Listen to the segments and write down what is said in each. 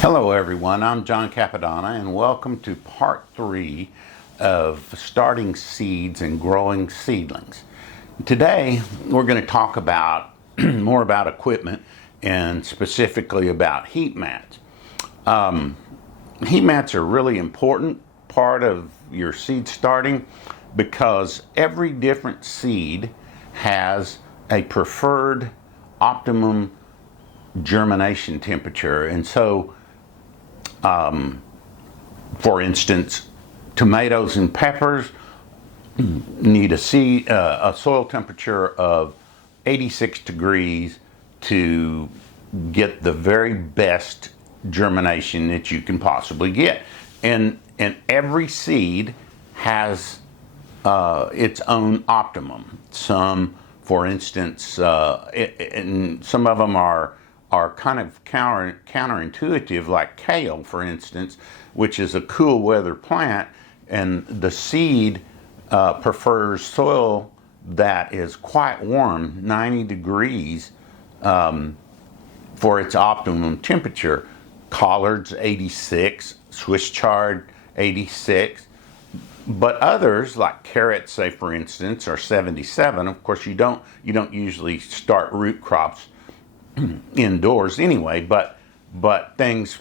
Hello everyone, I'm John Capadonna and welcome to part 3 of starting seeds and growing seedlings. Today we're going to talk about more about equipment and specifically about heat mats. Heat mats are a really important part of your seed starting because every different seed has a preferred optimum germination temperature, and so for instance, tomatoes and peppers need a soil temperature of 86 degrees to get the very best germination that you can possibly get. And every seed has its own optimum. Some, for instance, and some of them are kind of counterintuitive, like kale, for instance, which is a cool weather plant, and the seed prefers soil that is quite warm, 90 degrees, for its optimum temperature. Collards 86, Swiss chard 86, but others like carrots, say for instance, are 77. Of course, you don't usually start root crops indoors anyway, but things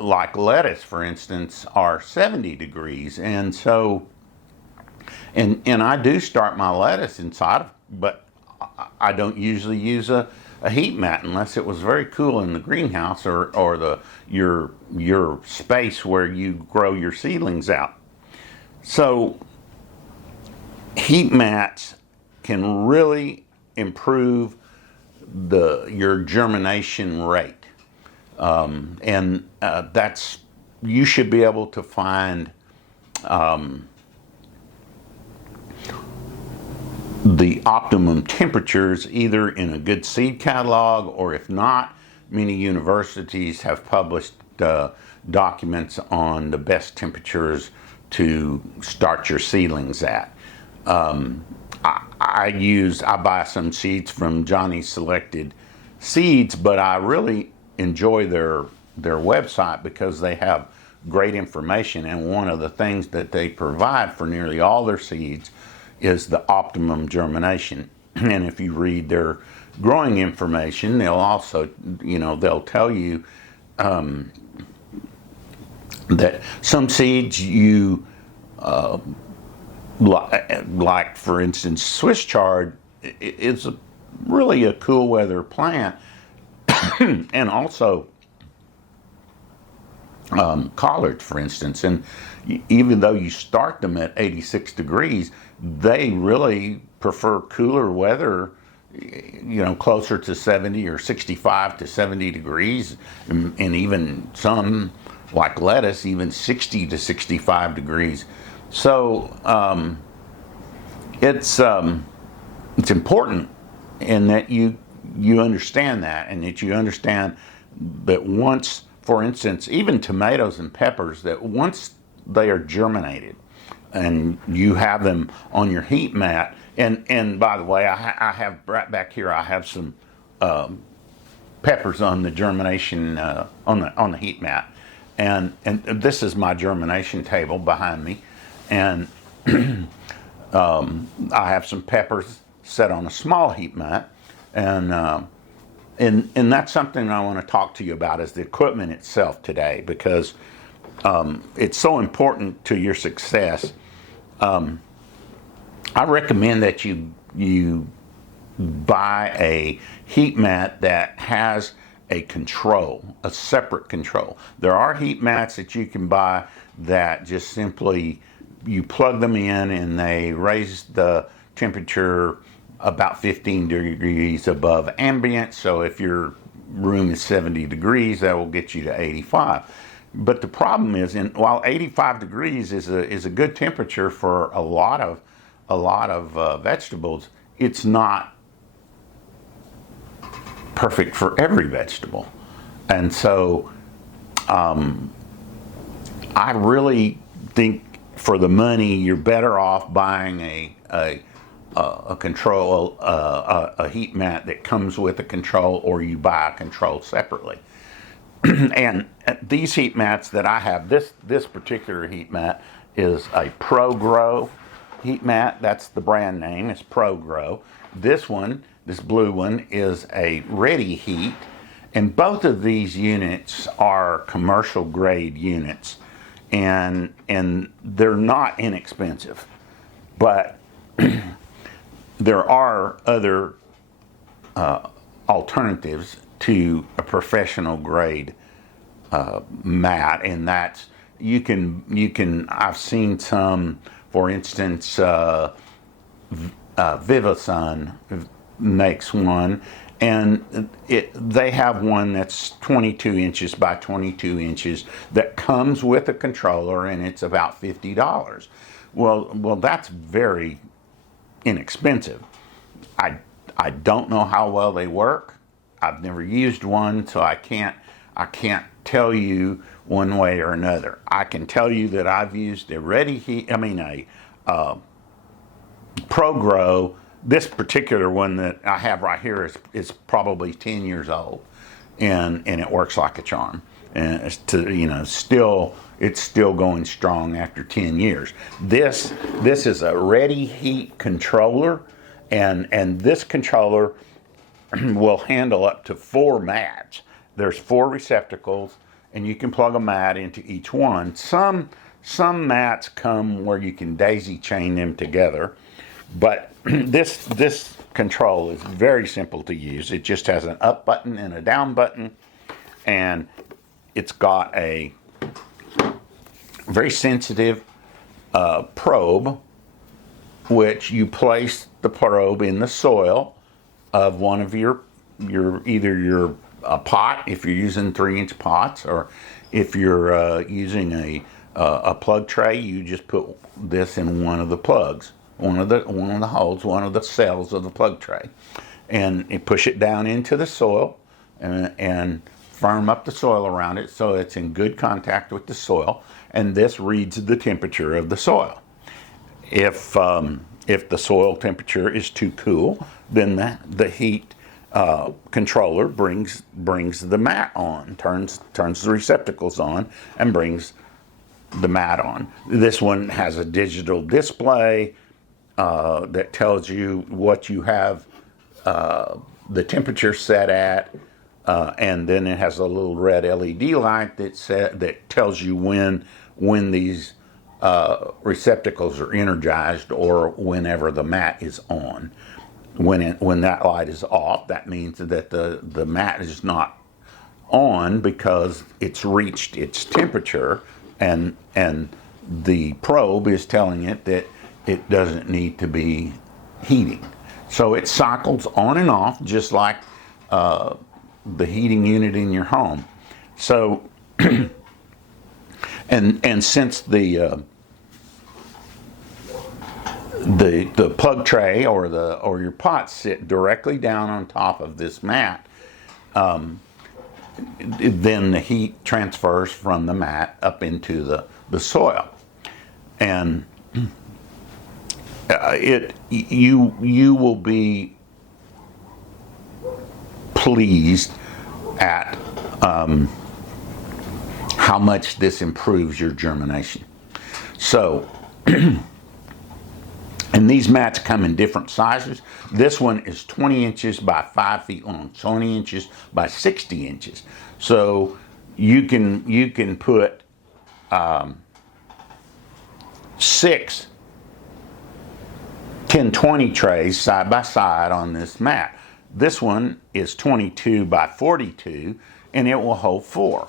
like lettuce, for instance, are 70 degrees, and so and I do start my lettuce inside, but I don't usually use a heat mat unless it was very cool in the greenhouse or your space where you grow your seedlings out. So heat mats can really improve your germination rate, and that's, you should be able to find the optimum temperatures either in a good seed catalog, or if not, many universities have published documents on the best temperatures to start your seedlings at. I buy some seeds from Johnny's Selected Seeds, but I really enjoy their website because they have great information, and one of the things that they provide for nearly all their seeds is the optimum germination. And if you read their growing information, they'll also, they'll tell you that some seeds like for instance, Swiss chard is really a cool weather plant, and also collards, for instance. And even though you start them at 86 degrees, they really prefer cooler weather, closer to 70 or 65 to 70 degrees, and even some, like lettuce, even 60 to 65 degrees. So it's important in that you understand that, and that you understand that once, for instance, even tomatoes and peppers, that once they are germinated and you have them on your heat mat, and by the way, I have right back here, I have some peppers on the germination on the heat mat, and this is my germination table behind me, and I have some peppers set on a small heat mat, and that's something I want to talk to you about, is the equipment itself today, because it's so important to your success. I recommend that you buy a heat mat that has a control, a separate control. There are heat mats that you can buy that just simply, you plug them in and they raise the temperature about 15 degrees above ambient. So if your room is 70 degrees, that will get you to 85. But the problem is, while 85 degrees is a good temperature for a lot of vegetables, it's not perfect for every vegetable. And so I really think for the money, you're better off buying a heat mat that comes with a control, or you buy a control separately. And these heat mats that I have, this particular heat mat is a Pro Grow heat mat. That's the brand name. It's Pro Grow. This one, this blue one, is a Ready Heat, and both of these units are commercial grade units, and they're not inexpensive, but there are other alternatives to a professional grade mat, and that's you can I've seen some, for instance, Vivasun makes one, and they have one that's 22 inches by 22 inches that comes with a controller, and it's about $50. Well, that's very inexpensive. I don't know how well they work. I've never used one, so I can't tell you one way or another. I can tell you that I've used a Pro Grow. This particular one that I have right here is probably 10 years old, and it works like a charm. And it's still going strong after 10 years. This is a Ready Heat controller, and this controller will handle up to 4 mats. There's 4 receptacles, and you can plug a mat into each one. Some mats come where you can daisy chain them together, but this control is very simple to use. It just has an up button and a down button, and it's got a very sensitive probe, which you place the probe in the soil of one of your either your pot, if you're using 3-inch pots, or if you're using a plug tray, you just put this in one of the plugs, one of the holes, one of the cells of the plug tray, and you push it down into the soil and firm up the soil around it so it's in good contact with the soil, and this reads the temperature of the soil. If the soil temperature is too cool, then the heat controller brings the mat on, turns the receptacles on, and brings the mat on. This one has a digital display that tells you what you have the temperature set at, and then it has a little red LED light that tells you when these receptacles are energized, or whenever the mat is on. When that light is off, that means that the mat is not on because it's reached its temperature, and the probe is telling it that it doesn't need to be heating. So it cycles on and off just like the heating unit in your home. So and since the plug tray or your pots sit directly down on top of this mat, then the heat transfers from the mat up into the soil, and you will be pleased at how much this improves your germination. So. And these mats come in different sizes. This one is 20 inches by 5 feet long, 20 inches by 60 inches. So you can put 6 10-20 trays side by side on this mat. This one is 22 by 42, and it will hold 4.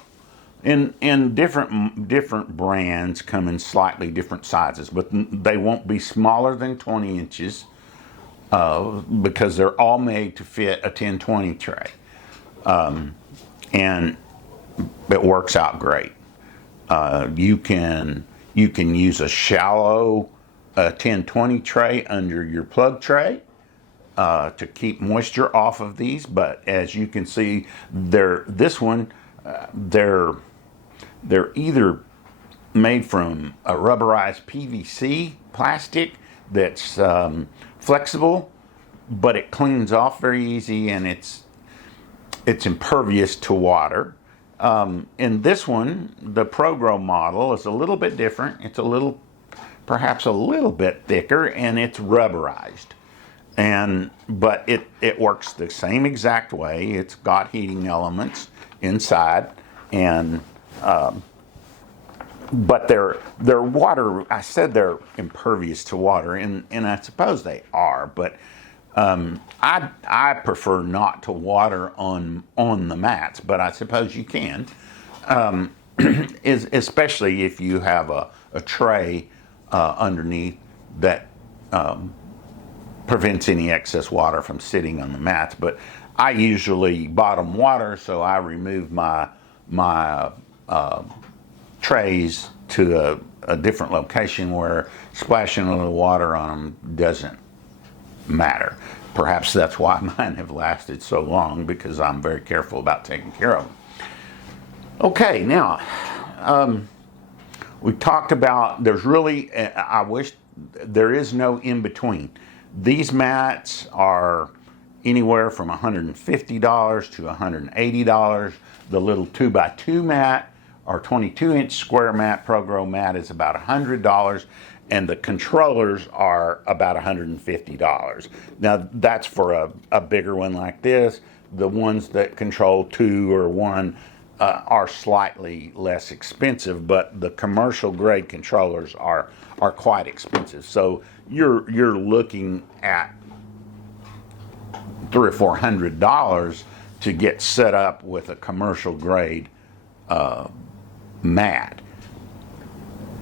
And different brands come in slightly different sizes, but they won't be smaller than 20 inches because they're all made to fit a 10-20 tray, and it works out great. You can use a shallow 10-20 tray under your plug tray to keep moisture off of these, but as you can see, they're either made from a rubberized PVC plastic that's flexible, but it cleans off very easy, and it's impervious to water. In this one, the ProGrow model is a little bit different. It's perhaps a little bit thicker, and it's rubberized. But it works the same exact way. It's got heating elements inside, and but they're water. I said they're impervious to water, and I suppose they are. But I prefer not to water on the mats, but I suppose you can, especially if you have a tray underneath that prevents any excess water from sitting on the mats. But I usually bottom water, so I remove my trays to a different location where splashing a little water on them doesn't matter. Perhaps that's why mine have lasted so long, because I'm very careful about taking care of them. Okay, now we talked about, I wish there is no in between. These mats are anywhere from $150 to $180. The little 2x2 mat or 22-inch square mat, ProGrow mat, is about $100, and the controllers are about $150. Now that's for a bigger one like this. The ones that control 2 or 1 are slightly less expensive, but the commercial grade controllers are quite expensive. So you're looking at $300 or $400 to get set up with a commercial grade mat.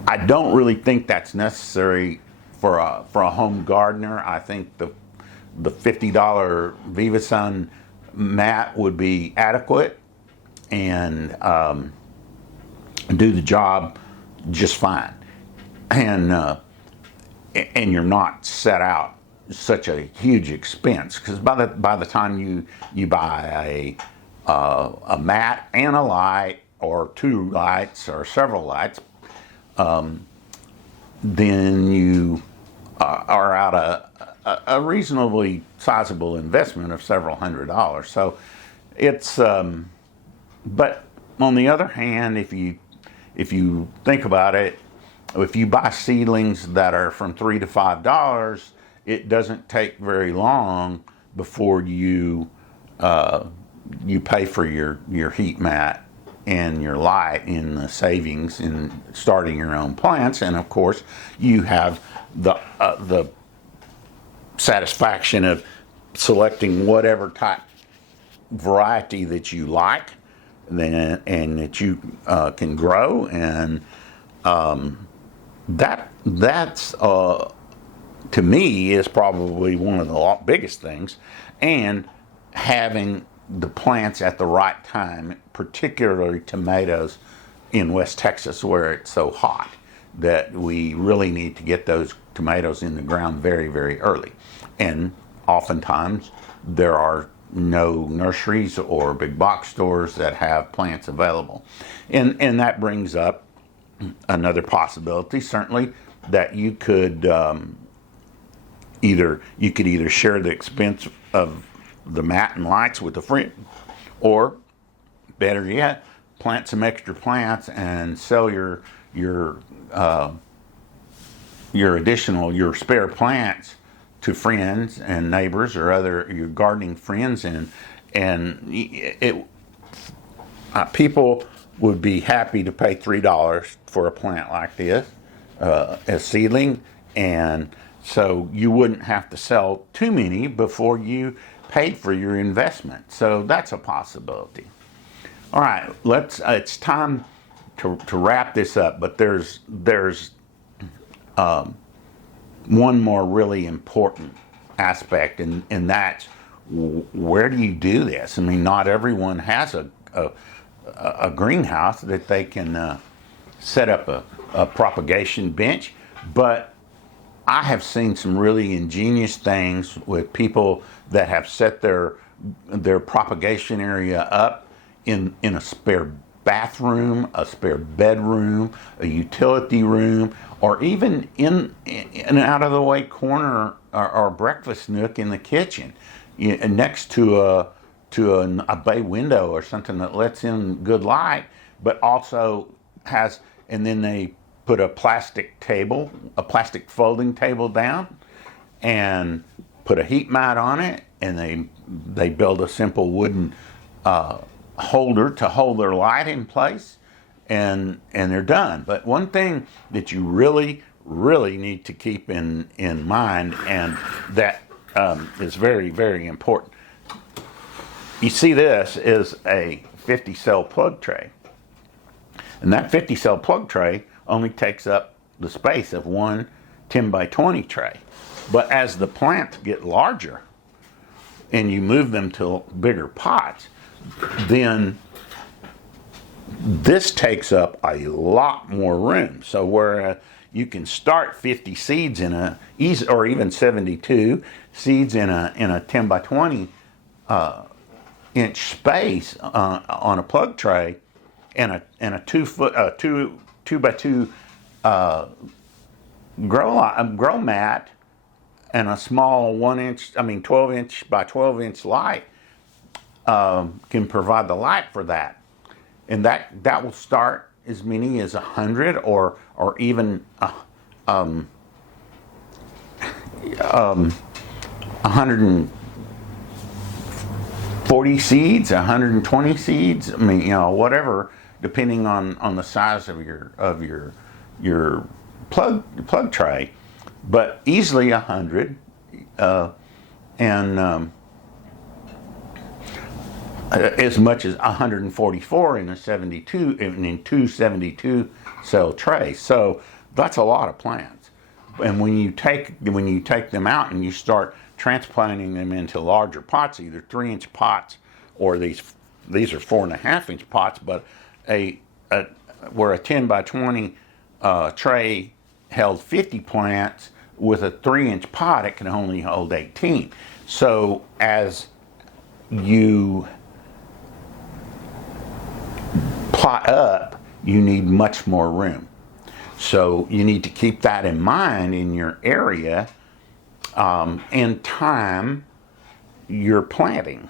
I don't really think that's necessary for a home gardener. I think the $50 VivaSun mat would be adequate and do the job just fine. And you're not set out such a huge expense, because by the time you buy a mat and a light, or 2 lights or several lights, then you are out a reasonably sizable investment of several $100s. So it's but on the other hand, if you think about it, if you buy seedlings that are from $3 to $5, it doesn't take very long before you pay for your heat mat and your light in the savings in starting your own plants. And of course, you have the satisfaction of selecting whatever type variety that you like, and that you can grow, and that's to me is probably one of the biggest things. And having the plants at the right time, particularly tomatoes in West Texas where it's so hot, that we really need to get those tomatoes in the ground very, very early. And oftentimes there are no nurseries or big box stores that have plants available. And that brings up another possibility, certainly, that you could either share the expense of the mat and lights with a friend, or better yet, plant some extra plants and sell your spare plants to friends and neighbors or your gardening friends, and people would be happy to pay $3 for a plant like this, a seedling, and so you wouldn't have to sell too many before you paid for your investment. So that's a possibility. All right, it's time to wrap this up, but there's one more really important aspect, and that's where do you do this? I mean, not everyone has a greenhouse that they can set up a propagation bench, but I have seen some really ingenious things with people that have set their propagation area up in a spare bathroom, a spare bedroom, a utility room, or even in an out of the way corner or breakfast nook in the kitchen, next to to a bay window or something that lets in good light, but also has, and then they put a plastic table, a plastic folding table down, and put a heat mat on it, and they build a simple wooden holder to hold their light in place, and they're done. But one thing that you really need to keep in mind, and that is very, very important. You see, this is a 50 cell plug tray, and that 50 cell plug tray only takes up the space of one 10 by 20 tray. But as the plants get larger and you move them to bigger pots, then this takes up a lot more room. So where you can start 50 seeds in a, or even 72 seeds in a 10 by 20 inch space on a plug tray, and a 2 by 2 grow mat, and a small 12 inch by 12 inch light can provide the light for that. And that will start as many as 100 or even 140 seeds, 120 seeds. I mean, whatever, depending on the size of your plug tray, but easily 100, and as much as 144 in a 72 in two 72 cell trays. So that's a lot of plants. And when you take them out and you start transplanting them into larger pots, either 3-inch pots, or these are 4.5-inch pots, but where a 10 by 20 tray held 50 plants, with a 3-inch pot it can only hold 18. So as you plot up, you need much more room. So you need to keep that in mind in your area, and time you're planting.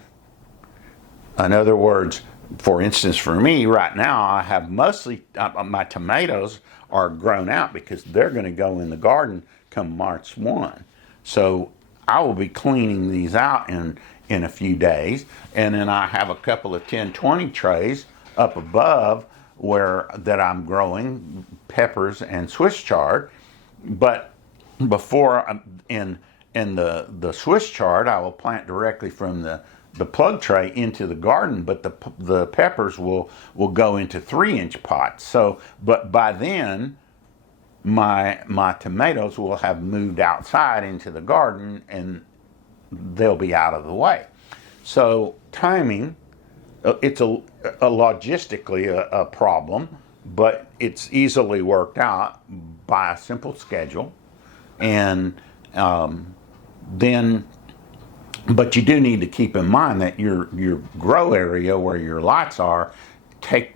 In other words, for instance, for me right now, I have mostly my tomatoes are grown out because they're going to go in the garden come March 1. So I will be cleaning these out in a few days, and then I have a couple of 10-20 trays up above that I'm growing peppers and Swiss chard. But before in the Swiss chard, I will plant directly from the plug tray into the garden, but the peppers will go into 3-inch pots. So, but by then, my tomatoes will have moved outside into the garden, and they'll be out of the way. So timing, it's a logistically a problem, but it's easily worked out by a simple schedule, and then. But you do need to keep in mind that your grow area where your lots are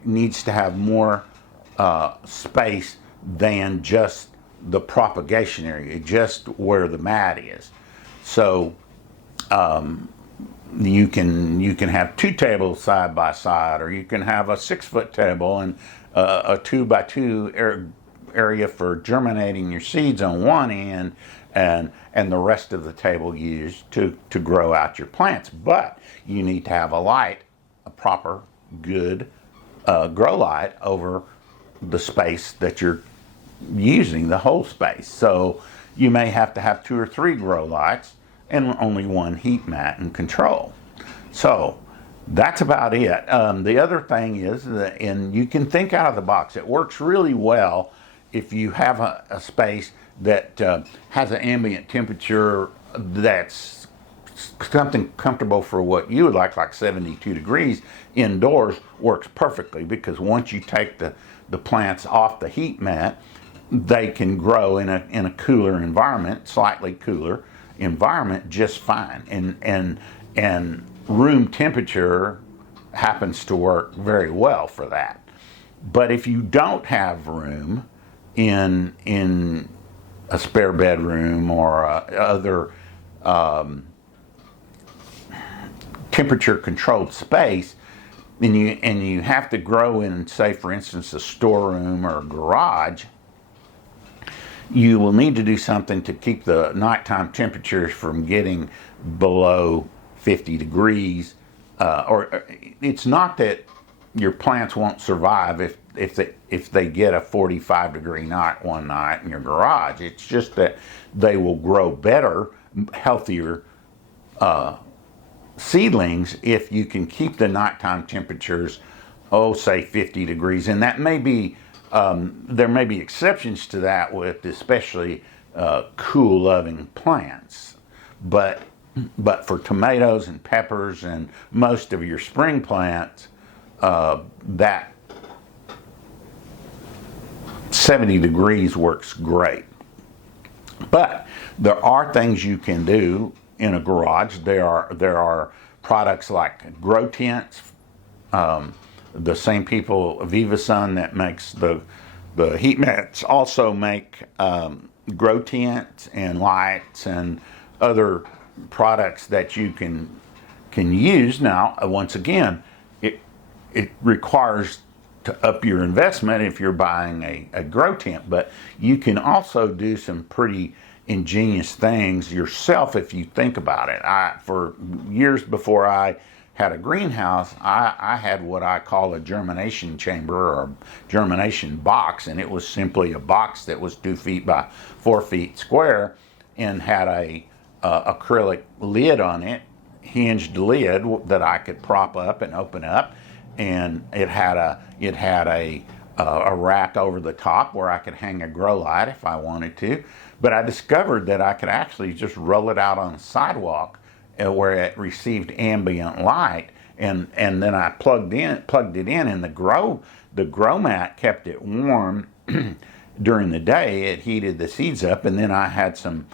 needs to have more space than just the propagation area, just where the mat is. So you can have 2 tables side by side, or you can have a 6-foot table and a 2 by 2 area for germinating your seeds on one end, and the rest of the table used to grow out your plants. But you need to have a proper, good grow light over the space that you're using, the whole space. So you may have to have 2 or 3 grow lights and only 1 heat mat and control. So that's about it. The other thing is that, and you can think out of the box, it works really well if you have a space that has an ambient temperature that's something comfortable for what you would like 72 degrees indoors. Works perfectly, because once you take the plants off the heat mat, they can grow in a cooler environment, slightly cooler environment, just fine. And room temperature happens to work very well for that. But if you don't have room in a spare bedroom or other temperature controlled space, and you have to grow in, say, for instance, a storeroom or a garage, you will need to do something to keep the nighttime temperatures from getting below 50 degrees. Or it's not that your plants won't survive if they get a 45 degree night one night in your garage. It's just that they will grow better, healthier seedlings if you can keep the nighttime temperatures, say 50 degrees. And that may be, there may be exceptions to that with especially cool loving plants. But for tomatoes and peppers and most of your spring plants, that 70 degrees works great. But there are things you can do in a garage. There are products like grow tents. The same people, VivaSun, that makes the heat mats, also make grow tents and lights and other products that you can use. Now, once again, it requires to up your investment if you're buying a grow tent, but you can also do some pretty ingenious things yourself if you think about it. For years before I had a greenhouse, I had what I call a germination chamber or germination box, and it was simply a box that was 2 feet by 4 feet square and had a acrylic lid on it, hinged lid that I could prop up and open up, and it had a rack over the top where I could hang a grow light if I wanted to. But I discovered that I could actually just roll it out on the sidewalk where it received ambient light, and then I plugged it in, and the grow mat kept it warm during the day. It heated the seeds up, and then I had some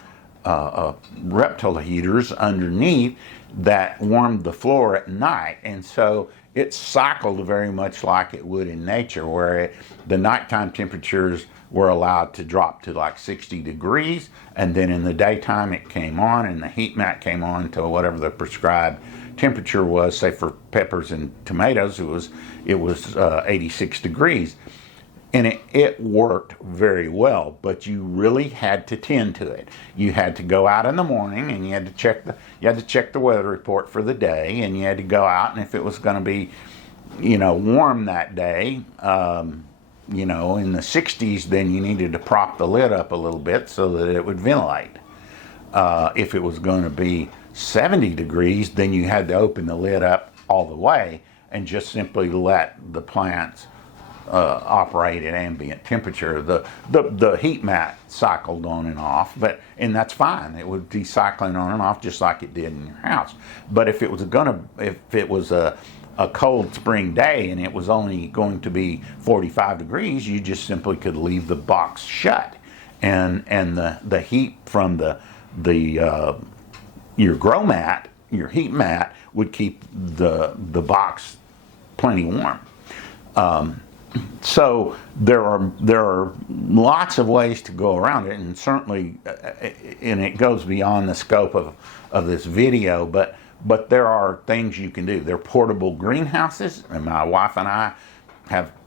reptile heaters underneath that warmed the floor at night, and so it cycled very much like it would in nature, where the nighttime temperatures were allowed to drop to like 60 degrees, and then in the daytime it came on, and the heat mat came on to whatever the prescribed temperature was. Say for peppers and tomatoes, it was 86 degrees. And it worked very well, but you really had to tend to it. You had to go out in the morning, and you had to check the weather report for the day, and you had to go out, and if it was going to be, warm that day, in the 60s, then you needed to prop the lid up a little bit so that it would ventilate. If it was going to be 70 degrees, then you had to open the lid up all the way and just simply let the plants operate at ambient temperature. The heat mat cycled on and off, and that's fine. It would be cycling on and off just like it did in your house. But if it was a cold spring day and it was only going to be 45 degrees, you just simply could leave the box shut, and the heat from your grow mat, your heat mat, would keep the box plenty warm. So there are lots of ways to go around it, and certainly, and it goes beyond the scope of this video, but there are things you can do. They're portable greenhouses, and my wife and I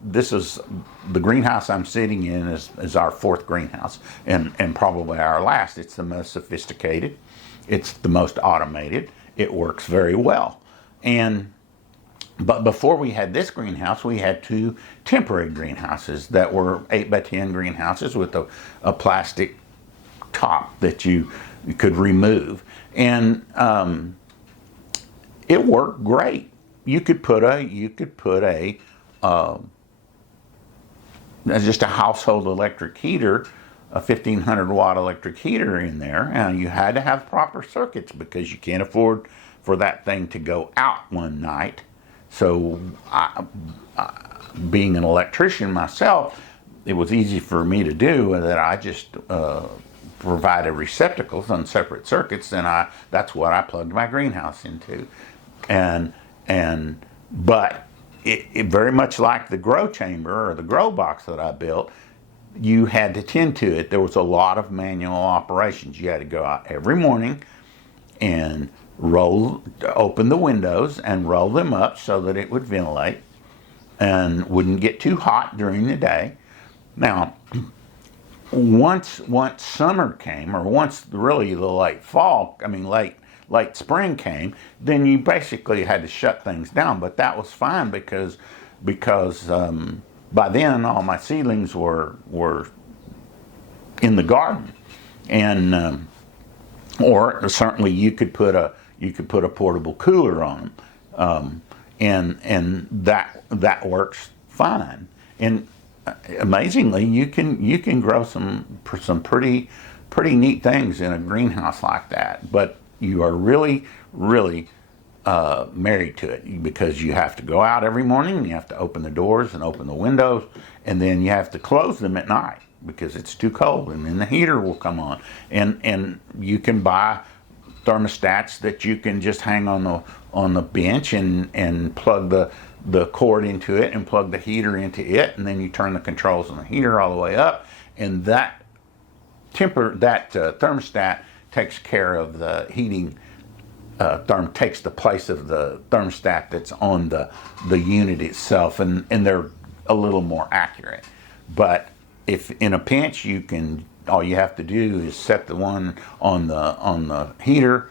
this is the greenhouse I'm sitting in is our 4th greenhouse, and probably our last. It's the most sophisticated. It's the most automated. It works very well. But before we had this greenhouse, we had 2 temporary greenhouses that were 8 by 10 greenhouses with a plastic top that you could remove. And it worked great. You could put just a household electric heater, a 1500 watt electric heater in there, and you had to have proper circuits because you can't afford for that thing to go out one night. So being an electrician myself, it was easy for me to do that. I just provided receptacles on separate circuits, and that's what I plugged my greenhouse into. But it very much like the grow chamber or the grow box that I built, you had to tend to it. There was a lot of manual operations. You had to go out every morning and open the windows and roll them up so that it would ventilate and wouldn't get too hot during the day. Now, once summer came, or once really the late fall, late spring came, then you basically had to shut things down. But that was fine because by then all my seedlings were in the garden, and or certainly you could put a portable cooler on them, and that works fine. And amazingly, you can grow some pretty neat things in a greenhouse like that. But you are really married to it, because you have to go out every morning, and you have to open the doors and open the windows, and then you have to close them at night because it's too cold, and then the heater will come on. And you can buy thermostats that you can just hang on the bench and plug the cord into it and plug the heater into it, and then you turn the controls on the heater all the way up, and that thermostat takes care of the heating. Takes the place of the thermostat that's on the unit itself, and they're a little more accurate. But if in a pinch, all you have to do is set the one on the heater,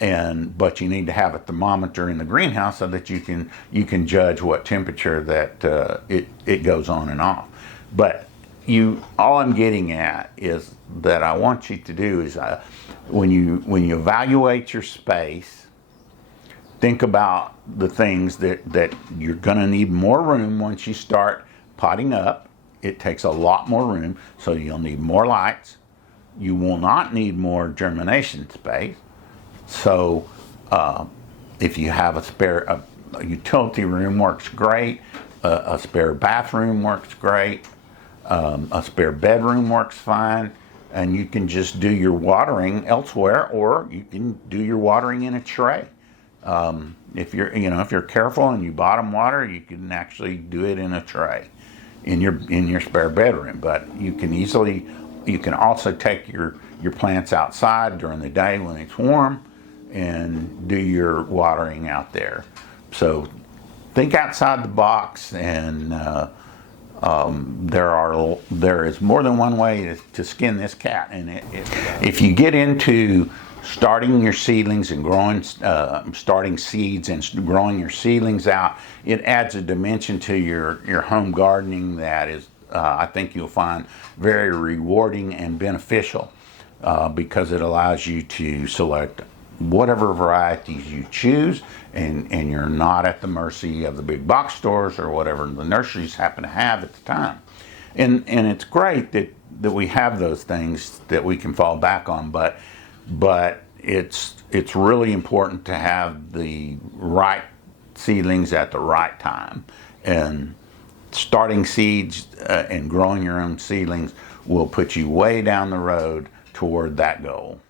but you need to have a thermometer in the greenhouse so that you can judge what temperature that it goes on and off. But all I'm getting at is that I want you to do is when you evaluate your space, think about the things that you're going to need more room once you start potting up. It takes a lot more room, so you'll need more lights. You will not need more germination space. So if you have a utility room, works great. A spare bathroom works great. A spare bedroom works fine. And you can just do your watering elsewhere, or you can do your watering in a tray. If you're careful and you bottom water, you can actually do it in a tray in your spare bedroom. But you can also take your plants outside during the day when it's warm and do your watering out there. So think outside the box, and there is more than one way to skin this cat. And if you get into starting your seedlings and starting seeds and growing your seedlings out, it adds a dimension to your home gardening that is, I think you'll find very rewarding and beneficial, because it allows you to select whatever varieties you choose, and you're not at the mercy of the big box stores or whatever the nurseries happen to have at the time. And it's great that we have those things that we can fall back on, but it's really important to have the right seedlings at the right time. And starting seeds and growing your own seedlings will put you way down the road toward that goal.